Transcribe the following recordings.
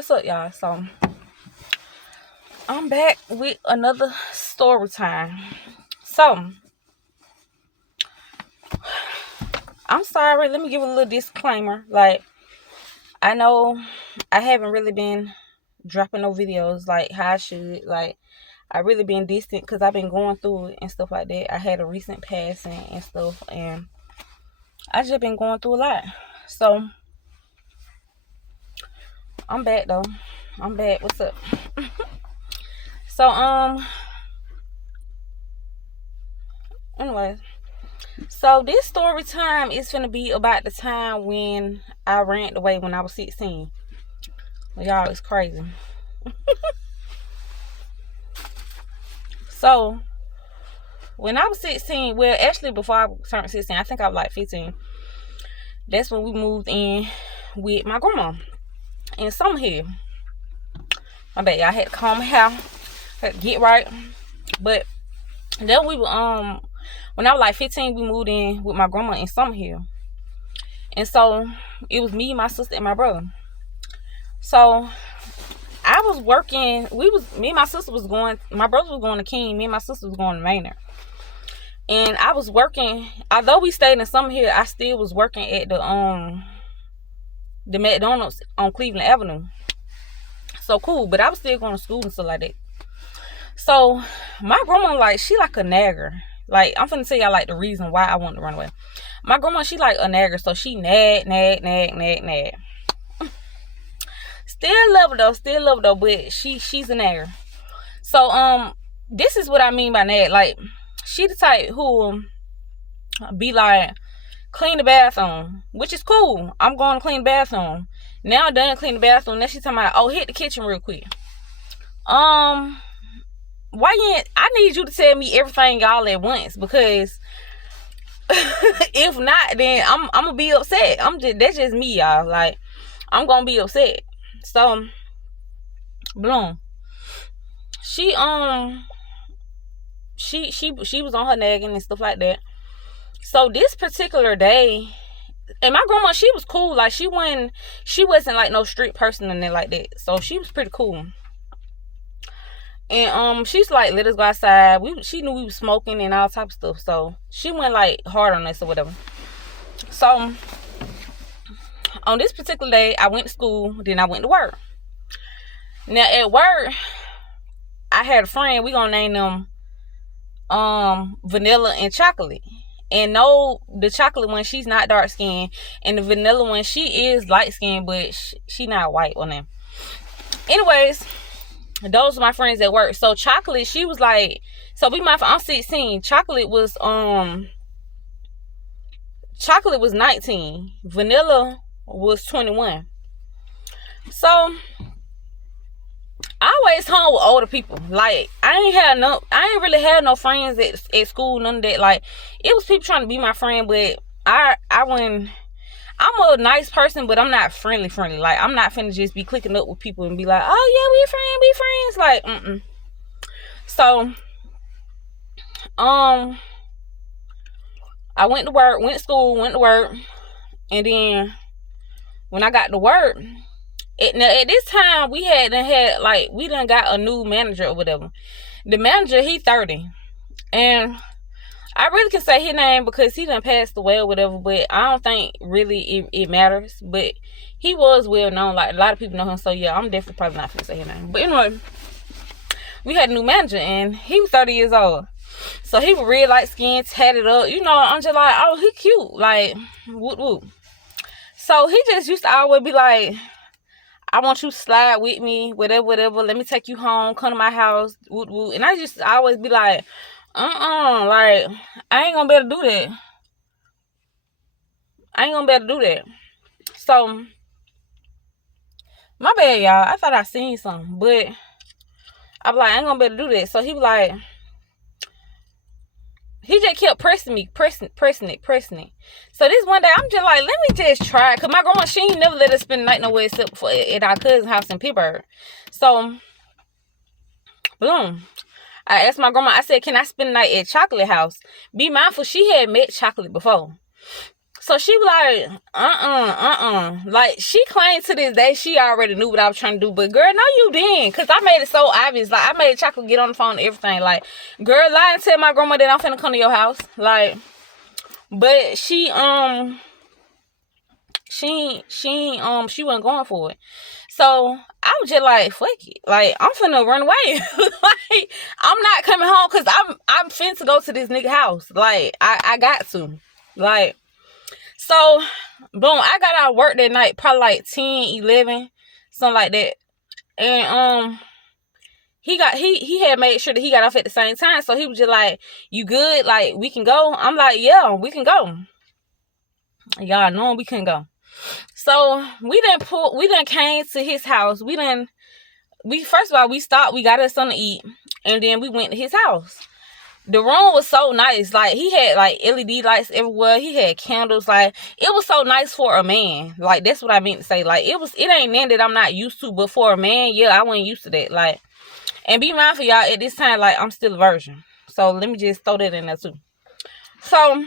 What's up, y'all? So I'm back with another story time. So I'm sorry, let me give a little disclaimer. Like, I know I haven't really been dropping no videos like how I should. Like, I really been distant because I've been going through it and stuff like that. I had a recent passing and stuff, and I just been going through a lot. So I'm back though. I'm back. What's up? So anyways, so this story time is gonna be about the time when I ran away when I was 16. Y'all, it's crazy. So when I was 16, well, actually before I turned 16, I think I was like 15. That's when we moved in with my grandma in Summerhill. My bad, y'all, had to calm my house, had to get right. But then we were when I was like 15, we moved in with my grandma in Summerhill. And so it was me, my sister, and my brother. So I was working. Me and my sister was going. My brother was going to King. Me and my sister was going to Maynard. And I was working. Although we stayed in Summerhill, I still was working at the McDonald's on Cleveland Avenue. So cool. But I was still going to school and stuff like that. So my grandma, like, she like a nagger. Like, I'm finna tell y'all like the reason why I wanted to run away. My grandma, she like a nagger. So she nag. Still love her though, but she's a nagger. So this is what I mean by nag. Like, she the type who be like, clean the bathroom, which is cool. I'm going to clean the bathroom. Now I'm done clean the bathroom. Then she talking about, oh, hit the kitchen real quick. Why you ain't, I need you to tell me everything all at once, because if not, then I'm gonna be upset. That's just me, y'all. Like, I'm gonna be upset. So boom. She was on her nagging and stuff like that. So this particular day, and my grandma, she was cool. Like, she wasn't like no street person and like that. So she was pretty cool. And she's like, let us go outside. She knew we was smoking and all type of stuff. So she went like hard on us or whatever. So on this particular day, I went to school, then I went to work. Now at work, I had a friend, we gonna name them Vanilla and Chocolate. And no, the chocolate one, she's not dark skinned, and the vanilla one, she is light skinned, but she not white on them. Anyways, those are my friends at work. So Chocolate, she was like, I'm 16. Chocolate was 19. Vanilla was 21. So I always hung with older people. Like, I ain't really had no friends at school, none of that. Like, it was people trying to be my friend, but I wouldn't. I'm a nice person, but I'm not friendly. Like, I'm not finna just be clicking up with people and be like, oh yeah, we friends. Like, So, I went to school, and then when I got to work, at this time we done got a new manager or whatever. The manager, he 30, and I really can say his name because he done passed away or whatever, but I don't think really it matters. But he was well known. Like, a lot of people know him, so yeah, I'm definitely probably not gonna say his name. But anyway, we had a new manager, and he was 30 years old. So he was real light skinned, tatted up. You know, I'm just like, oh, he cute. Like, whoop whoop. So he just used to always be like, I want you to slide with me, whatever. Let me take you home. Come to my house, whoop whoop. And I just always be like, like, I ain't gonna be able to do that. So, my bad, y'all. I thought I seen something, but I was like, I ain't gonna be able to do that. So he was like, he just kept pressing it. So this one day, I'm just like, let me just try it. Because my grandma, she ain't never let us spend the night nowhere except for at our cousin's house in Pittsburgh. So, boom. I asked my grandma, I said, can I spend the night at Chocolate house? Be mindful, she had met Chocolate before. So she was like, like, she claimed to this day she already knew what I was trying to do, but girl, no you didn't, because I made it so obvious. Like, I made Chocolate get on the phone and everything. Like, girl, lie and tell my grandma that I'm finna come to your house. Like, but she wasn't going for it. So I was just like, fuck it. Like, I'm finna run away. Like, I'm not coming home because I'm finna go to this nigga house. Like, I got to. Like, so, boom, I got out of work that night, probably like 10, 11, something like that. And he had made sure that he got off at the same time. So he was just like, you good? Like, we can go? I'm like, yeah, we can go. Y'all know we couldn't go. So we done came to his house. First of all, we stopped, we got us something to eat, and then we went to his house. The room was so nice. Like, he had like LED lights everywhere. He had candles. Like, it was so nice for a man. Like, that's what I meant to say. Like, it ain't nothing that I'm not used to, but for a man, yeah, I wasn't used to that. Like, and be mindful, y'all, at this time, like, I'm still a virgin. So let me just throw that in there too. So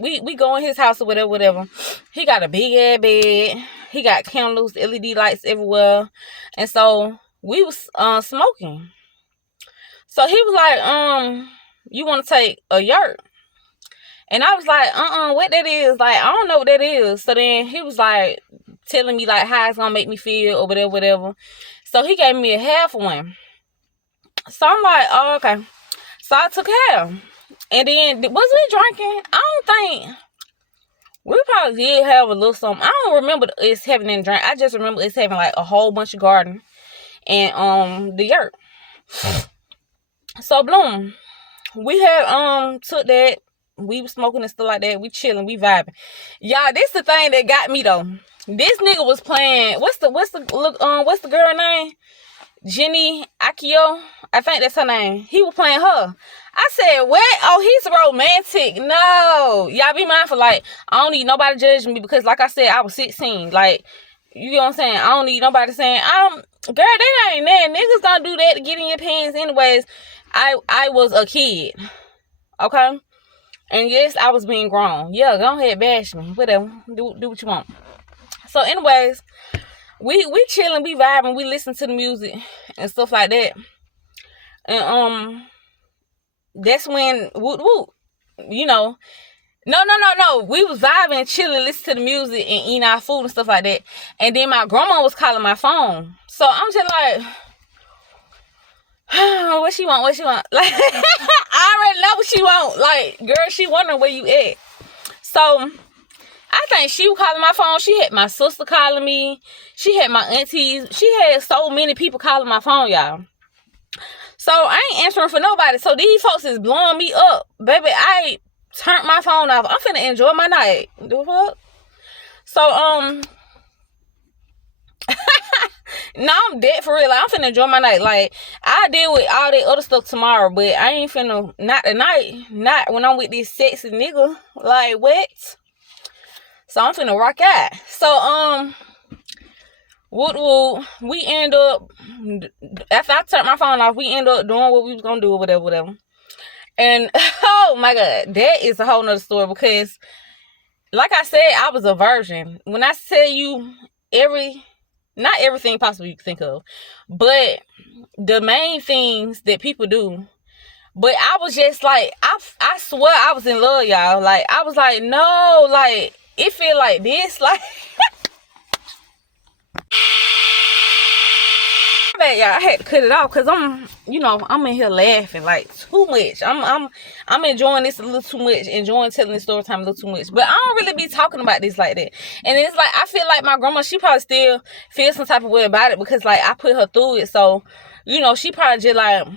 we go in his house or whatever. He got a big ass bed. He got candles, LED lights everywhere. And so we was smoking. So he was like, you want to take a yurt? And I was like, what that is? Like, I don't know what that is. So then he was like telling me like how it's gonna make me feel or whatever. So he gave me a half one. So I'm like, oh, okay. So I took half. And then, was we drinking? I don't think. We probably did have a little something. I don't remember us having any drink. I just remember us having like a whole bunch of garden and the yurt. So bloom, we had took that. We was smoking and stuff like that. We chilling, we vibing. Y'all, this the thing that got me though. This nigga was playing. What's the girl name? Jenny Akio. I think that's her name. He was playing her. I said, what? Oh, he's romantic. No. Y'all be mindful. Like, I don't need nobody judging me because, like I said, I was 16. Like, you know what I'm saying? I don't need nobody saying, girl, that ain't that. Niggas gonna do that to get in your pants anyways. I was a kid. Okay? And yes, I was being grown. Yeah, go ahead, bash me. Whatever. Do what you want. So, anyways, we chilling, we vibing, we listen to the music and stuff like that. And that's when you know, no. We was vibing, chilling, listening to the music and eating our food and stuff like that. And then my grandma was calling my phone. So I'm just like, what she want? Like, I already know what she want. Like, girl, she wondering where you at. So I think she was calling my phone. She had my sister calling me. She had my aunties. She had so many people calling my phone, y'all. So I ain't answering for nobody. So these folks is blowing me up. Baby, I turned my phone off. I'm finna enjoy my night. The fuck? So, no, I'm dead for real. Like, I'm finna enjoy my night. Like, I'll deal with all that other stuff tomorrow, but I ain't finna, not tonight. Not when I'm with this sexy nigga. Like, what? So I'm finna rock out. So, we end up, after I turned my phone off, we end up doing what we was gonna do or whatever. And, oh my God, that is a whole nother story because, like I said, I was a virgin. When I tell you not everything possible you can think of, but the main things that people do. But I was just like, I swear I was in love, y'all. Like, I was like, no, like, it feel like this, like... Y'all, I had to cut it off because I'm in here laughing like too much. I'm enjoying this a little too much, enjoying telling this story time a little too much. But I don't really be talking about this like that. And it's like I feel like my grandma, she probably still feels some type of way about it because like I put her through it. So, she probably just like,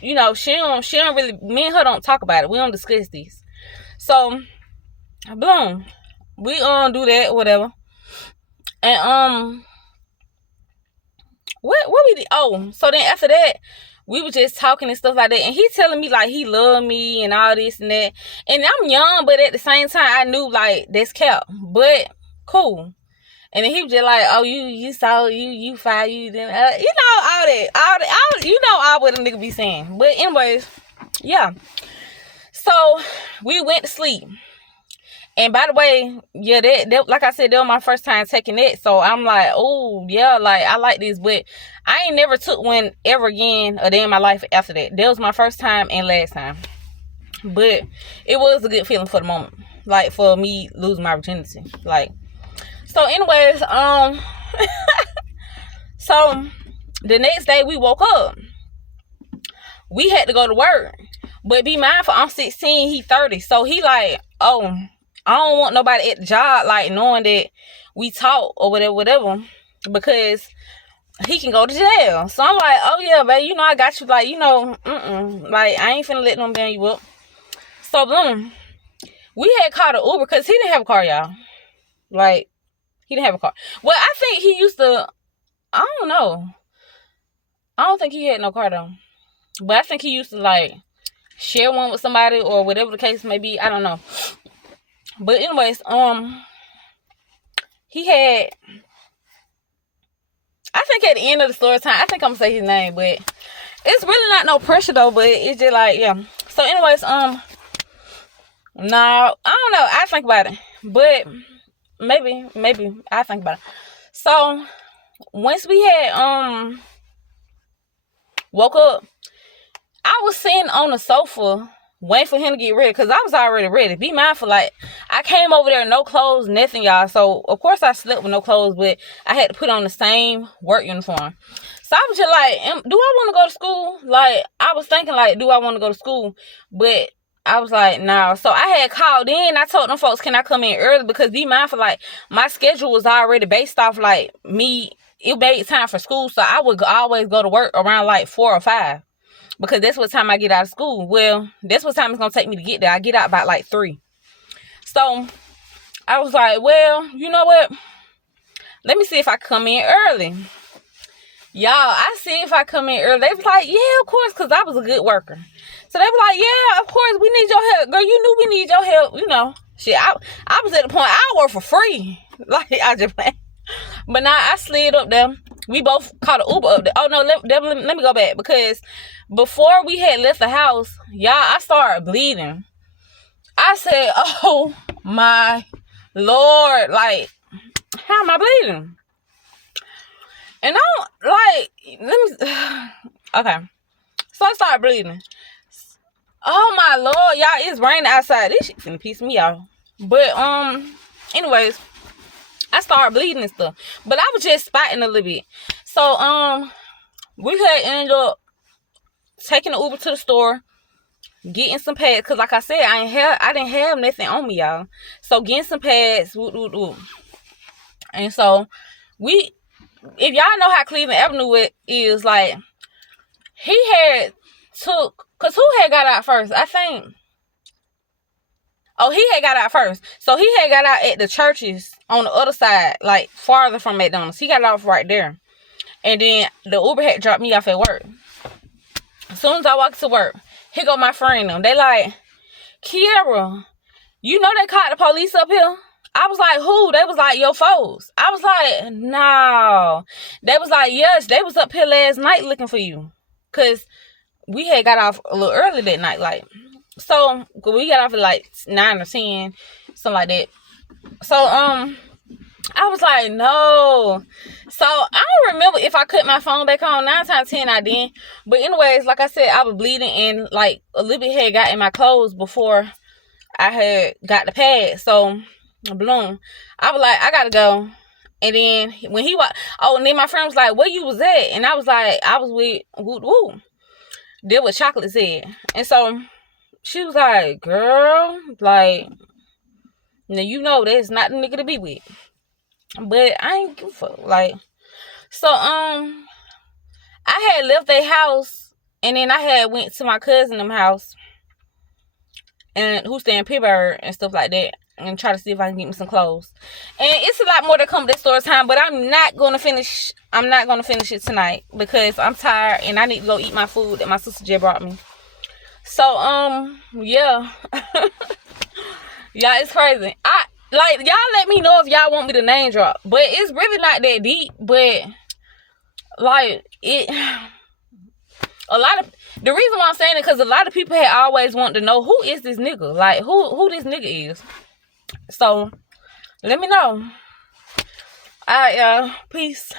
she don't really, me and her don't talk about it. We don't discuss these. So, boom, we do that, whatever. And what we did? Oh, so then after that, we were just talking and stuff like that, and he telling me like he loved me and all this and that. And I'm young, but at the same time, I knew like that's cap, but cool. And then he was just like, oh, you saw you fire you then all that all what a nigga be saying. But anyways, yeah. So we went to sleep. And by the way, yeah, that like I said, that was my first time taking it. So I'm like, oh, yeah, like, I like this. But I ain't never took one ever again a day in my life after that. That was my first time and last time. But it was a good feeling for the moment. Like, for me losing my virginity. Like, so anyways, so the next day we woke up. We had to go to work. But be mindful, I'm 16, he 30. So he like, oh, I don't want nobody at the job, like, knowing that we talk or whatever, because he can go to jail. So I'm like, oh, yeah, baby, I got you, like, like, I ain't finna let them bang you up. So, boom, we had called an Uber, because he didn't have a car, y'all. Like, he didn't have a car. Well, I think he used to, I don't know. I don't think he had no car, though. But I think he used to, like, share one with somebody or whatever the case may be. I don't know. But anyways, he had, I think at the end of the story time, I think I'm gonna say his name, but it's really not no pressure though, but it's just like, yeah. So anyways, no, I don't know. I think about it, but maybe I think about it. So once we had woke up, I was sitting on the sofa waiting for him to get ready, because I was already ready. Be mindful, like, I came over there no clothes, nothing, y'all. So of course I slept with no clothes, but I had to put on the same work uniform. So I was just like, do I want to go to school? Like, I was thinking, like, do I want to go to school? But I was like, no. So I had called in. I told them folks, can I come in early? Because be mindful, like, my schedule was already based off, like, me. It made time for school. So I would always go to work around, like, 4 or 5. Because that's what time I get out of school. Well, that's what time it's going to take me to get there. I get out about, like, 3. So I was like, well, you know what? Let me see if I come in early. Y'all, I see if I come in early. They was like, yeah, of course, because I was a good worker. So they were like, yeah, of course, we need your help. Girl, you knew we need your help, Shit, I was at the point, I work for free. Like, I just playing. But now I slid up there. We both caught an Uber up there. Oh, no, let me go back. Because before we had left the house, y'all, I started bleeding. I said, oh, my Lord. Like, how am I bleeding? And I'm like, okay. So I started bleeding. Oh, my Lord. Y'all, it's raining outside. This shit finna piss me off. But, anyways, I started bleeding and stuff. But I was just spotting a little bit. So, we had ended up taking the Uber to the store, getting some pads. Because, like I said, I didn't have nothing on me, y'all. So, getting some pads. And so, if y'all know how Cleveland Avenue is, like, he had took, because who had got out first? I think. Oh, he had got out first. So he had got out at the churches on the other side, like farther from McDonald's. He got off right there. And then the Uber had dropped me off at work. As soon as I walked to work, here go my friend and them. They like, Kiara, you know they caught the police up here? I was like, who? They was like, your folks. I was like, no. They was like, yes, they was up here last night looking for you. Because we had got off a little early that night, like. So, we got off at like 9 or 10, something like that. So, I was like, no. So, I don't remember if I cut my phone back on. 9 times 10, I didn't. But anyways, like I said, I was bleeding and like a little bit had got in my clothes before I had got the pad. So, bloom. I was like, I gotta go. And then when he walked, and then my friend was like, where you was at? And I was like, I was with Woo. Did what Chocolate said. And so, she was like, girl, like, now you know that's not the nigga to be with. But I ain't give a fuck. Like, so, I had left their house, and then I had went to my cousin them house, and who stay in Pittsburgh and stuff like that, and try to see if I can get me some clothes. And it's a lot more to come to story time, but I'm not going to finish it tonight, because I'm tired, and I need to go eat my food that my sister just brought me. So, yeah. Y'all, it's crazy. Y'all let me know if y'all want me to name drop. But it's really not that deep. But, like, The reason why I'm saying it, because a lot of people had always wanted to know, who is this nigga? Like, who this nigga is. So, let me know. Alright, y'all. Peace.